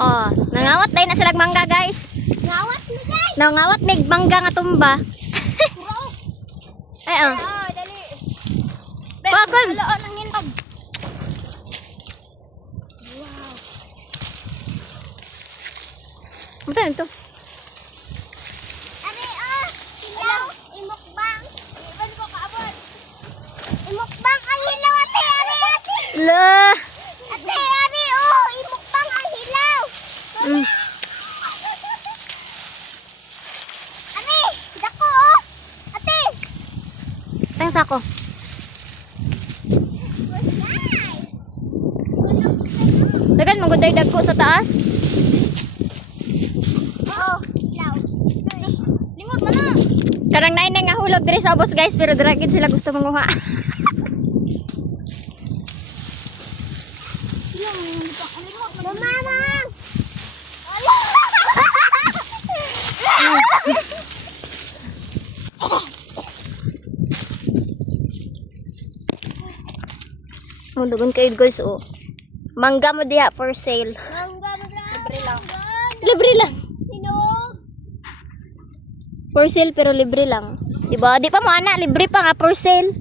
Oh, nangawat tayo na silang mangga, guys. Ngawat ni guys. Nangawat mig mangga nga tumba. Ay, oh. Ah, dali. Pakol. Aloon ang hinog. Wow. Ano ito? Ari, oh. Hilaw. Imukbang. Iban ko kaabot. Imukbang ang hilaw, ate. Ari, ate. La. Ate, ari, oh. Imukbang ang hilaw. Mm. Ari, dako, oh. Ate. Thanks ako. Dagan maguday dagko sa taas. Oh, hilaw. Lingon mo na. Karang nain nga hulog diri sa ubos, guys, pero dragid sila gusto manguha. Mama! Oh, dagan kayo, guys, oh. Mangga mo diha for sale. Mangga mo lang. Libre lang. Libre lang. Hinog. For sale pero libre lang. Diba? Di pa mo ana, libre pa nga for sale.